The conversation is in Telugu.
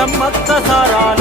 సమ్మక్క సారాలు.